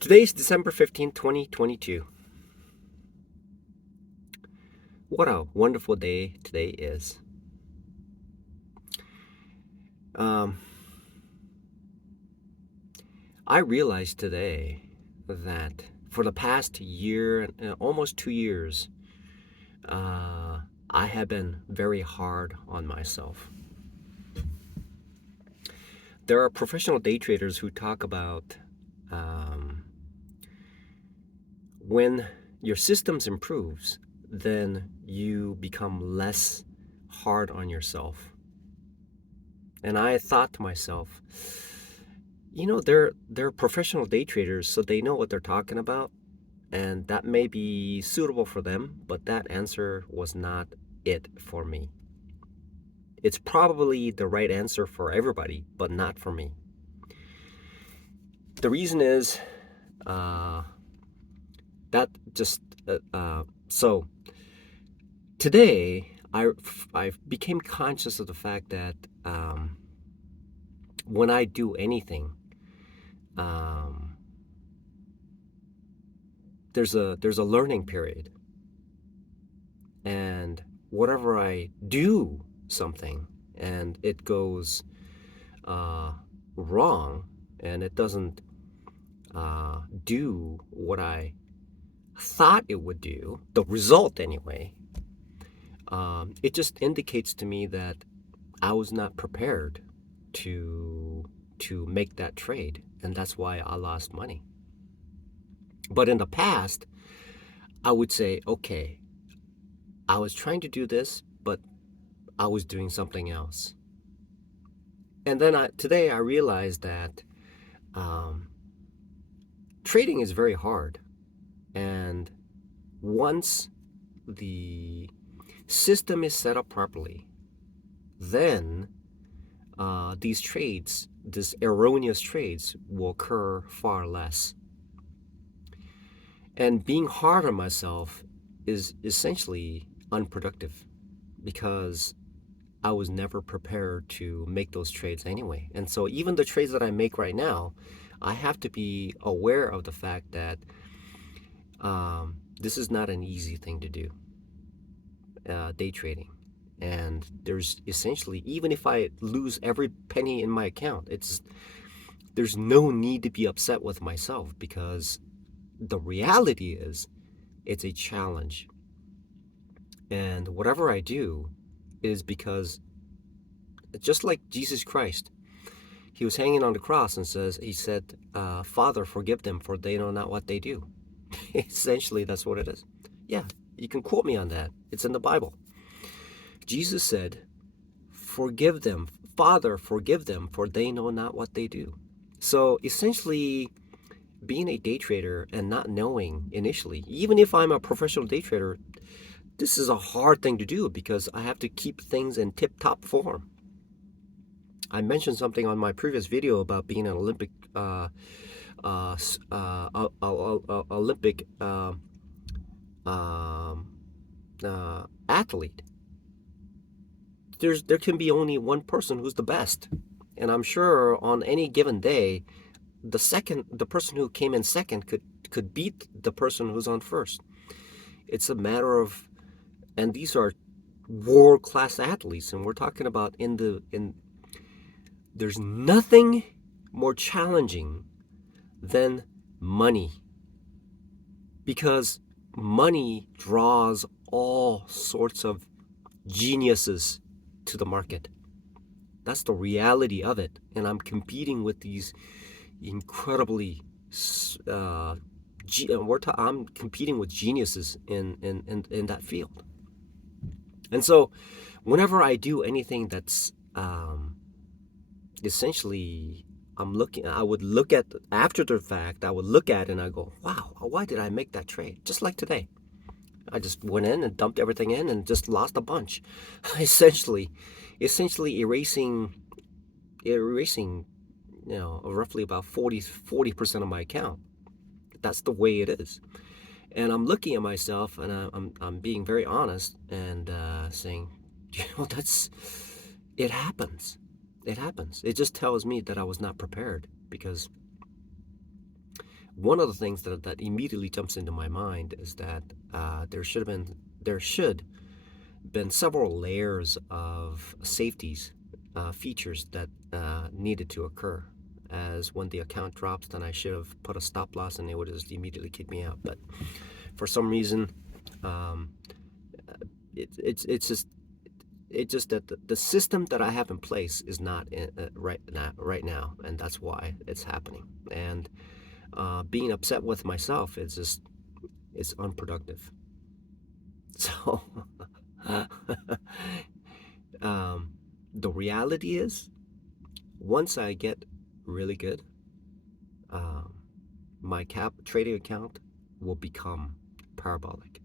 Today's December 15th, 2022. What a wonderful day today is. Um, I realized today that for the past year, almost 2 years, I have been very hard on myself. There are professional day traders who talk about um, when your systems improves, then you become less hard on yourself. And I thought to myself, they're professional day traders, so they know what they're talking about, and that may be suitable for them, but that answer was not it for me. It's probably the right answer for everybody, but not for me. The reason is uh, that just so today I became conscious of the fact that when I do anything, um, there's a learning period, and whatever I do something and it goes wrong and it doesn't do what I thought it would do, the result anyway, it just indicates to me that I was not prepared to make that trade, and that's why I lost money. But in the past, I would say, okay, I was trying to do this, but I was doing something else. And then today I realized that um, trading is very hard. And once the system is set up properly, then these erroneous trades will occur far less. And being hard on myself is essentially unproductive because I was never prepared to make those trades anyway. And so even the trades that I make right now, I have to be aware of the fact that this is not an easy thing to do, day trading. And there's essentially, even if I lose every penny in my account, there's no need to be upset with myself, because the reality is it's a challenge. And whatever I do is because, just like Jesus Christ, he was hanging on the cross and he said, Father, forgive them, for they know not what they do. Essentially, that's what it is. Yeah, you can quote me on that. It's in the Bible. Jesus said, forgive them, Father, forgive them, for they know not what they do. So essentially, being a day trader and not knowing initially, even if I'm a professional day trader, this is a hard thing to do because I have to keep things in tip-top form. I mentioned something on my previous video about being an Olympic athlete. There can be only one person who's the best, and I'm sure on any given day, the person who came in second could beat the person who's on first. It's a matter of, and these are world-class athletes, and we're talking about there's nothing more challenging than money, because money draws all sorts of geniuses to the market. That's the reality of it. And I'm competing with these incredibly I'm competing with geniuses in that field. And so whenever I do anything that's essentially, I would look at, after the fact, I would look at it and I go, wow, why did I make that trade? Just like today. I just went in and dumped everything in and just lost a bunch. essentially erasing, roughly about 40% of my account. That's the way it is. And I'm looking at myself and I'm being very honest and saying, it happens. It happens. It just tells me that I was not prepared, because one of the things that immediately jumps into my mind is that there should been several layers of safeties features that needed to occur. As when the account drops, then I should have put a stop loss and it would just immediately kick me out. But for some reason, um, it's just that the system that I have in place is not right now, and that's why it's happening. And being upset with myself is just it's unproductive. So um, the reality is, once I get really good, um, my cap trading account will become parabolic.